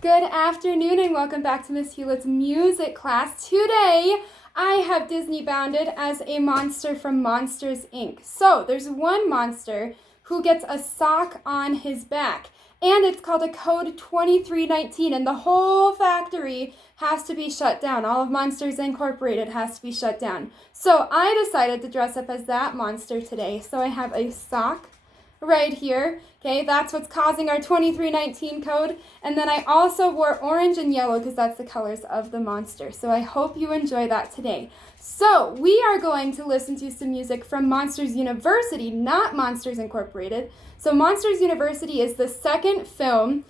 Good afternoon and welcome back to Miss Hewlett's music class. Today I have Disney bounded as a monster from Monsters, Inc. So there's one monster who gets a sock on his back, and it's called a code 2319, and the whole factory has to be shut down. All of Monsters Incorporated has to be shut down. So I decided to dress up as that monster today. So I have a sock right here. Okay, that's what's causing our 2319 code. And then I also wore orange and yellow because that's the colors of the monster. So I hope you enjoy that today. So we are going to listen to some music from Monsters University, not Monsters Incorporated. So Monsters University is the second film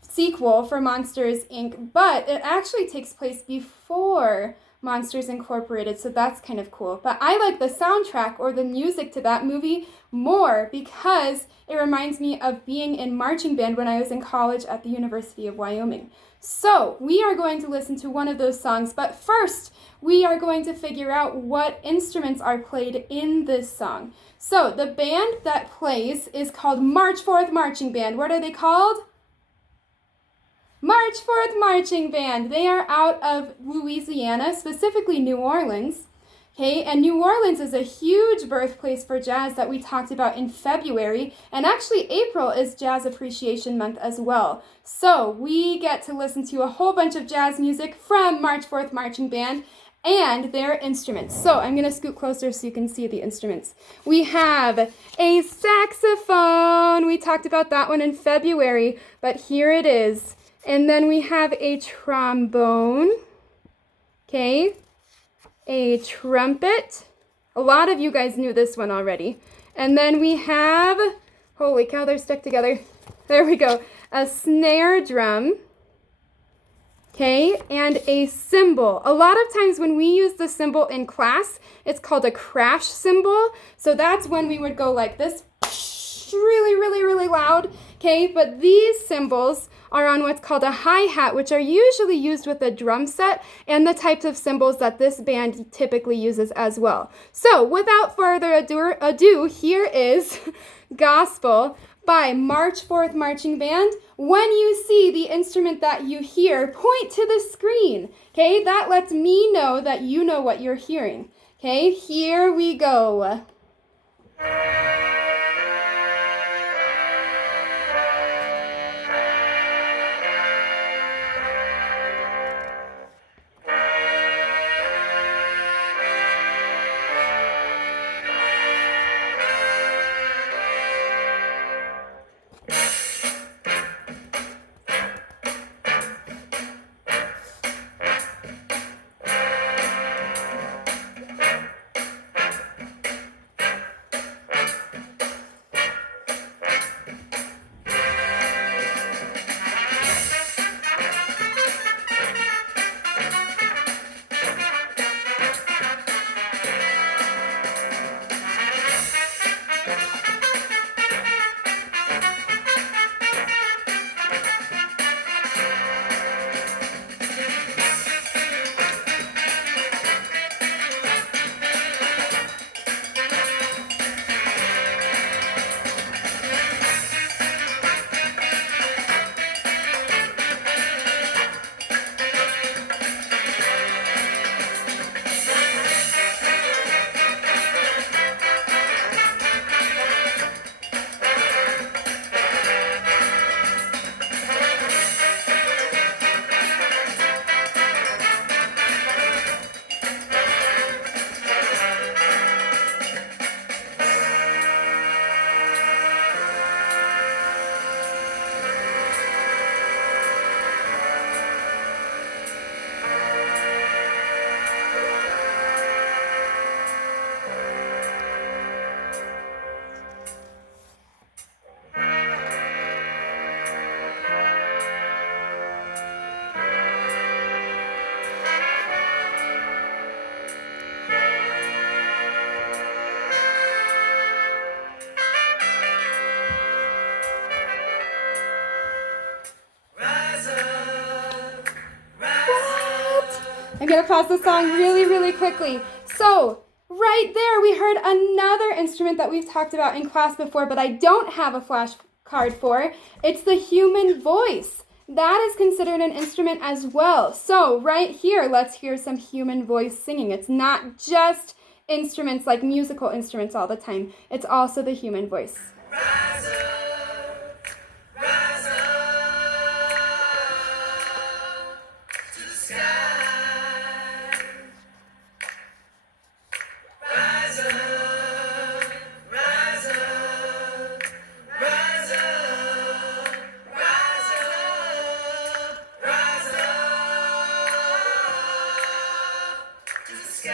sequel for Monsters Inc., but it actually takes place before Monsters Incorporated, so that's kind of cool. But I like the soundtrack or the music to that movie more because it reminds me of being in marching band when I was in college at the University of Wyoming. So we are going to listen to one of those songs, but first we are going to figure out what instruments are played in this song. So the band that plays is called Marchfourth Marching Band. What are they called? Marchfourth Marching Band. They are out of Louisiana, specifically New Orleans. Okay, and New Orleans is a huge birthplace for jazz that we talked about in February, and actually April is Jazz Appreciation Month as well. So we get to listen to a whole bunch of jazz music from Marchfourth Marching Band and their instruments. So I'm going to scoot closer so you can see the instruments. We have a saxophone. We talked about that one in February, but here it is. And then we have a trombone, okay, a trumpet. A lot of you guys knew this one already. And then we have, holy cow, they're stuck together. There we go. A snare drum, okay, and a cymbal. A lot of times when we use the cymbal in class, it's called a crash cymbal. So that's when we would go like this, really, really, really loud, okay? But these cymbals are on what's called a hi-hat, which are usually used with a drum set and the types of cymbals that this band typically uses as well. So without further ado, here is Gospel by Marchfourth Marching Band. When you see the instrument that you hear, point to the screen, okay? That lets me know that you know what you're hearing, okay? Here we go. I'm going to pause the song really, really quickly. So, right there, we heard another instrument that we've talked about in class before, but I don't have a flashcard for. It's the human voice. that is considered an instrument as well. So right here, let's hear some human voice singing. It's not just instruments like musical instruments all the time. It's also the human voice. Rise up, rise up to the sky. Rise up, rise up, rise up, rise up, rise up to the sky.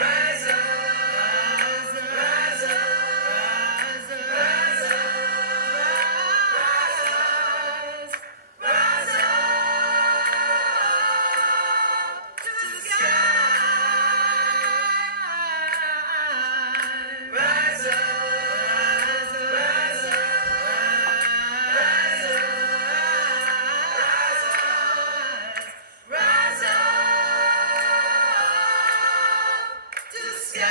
Rise up, rise up, rise up, rise up, rise up to the sky. Rise up, rise up, rise up, rise up to the sky.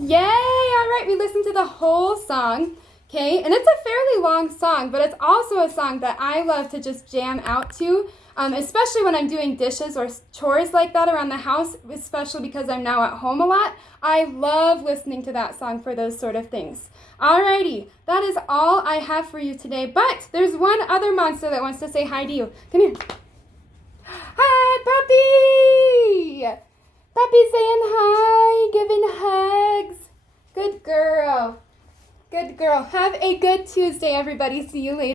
Yay! All right, we listened to the whole song, okay? And it's a fairly long song, but it's also a song that I love to just jam out to, especially when I'm doing dishes or chores like that around the house, especially because I'm now at home a lot. I love listening to that song for those sort of things. Alrighty, that is all I have for you today, but there's one other monster that wants to say hi to you. Come here. Hi, Puppy! Puppy saying hi, giving hugs. Good girl. Good girl. Have a good Tuesday, everybody. See you later.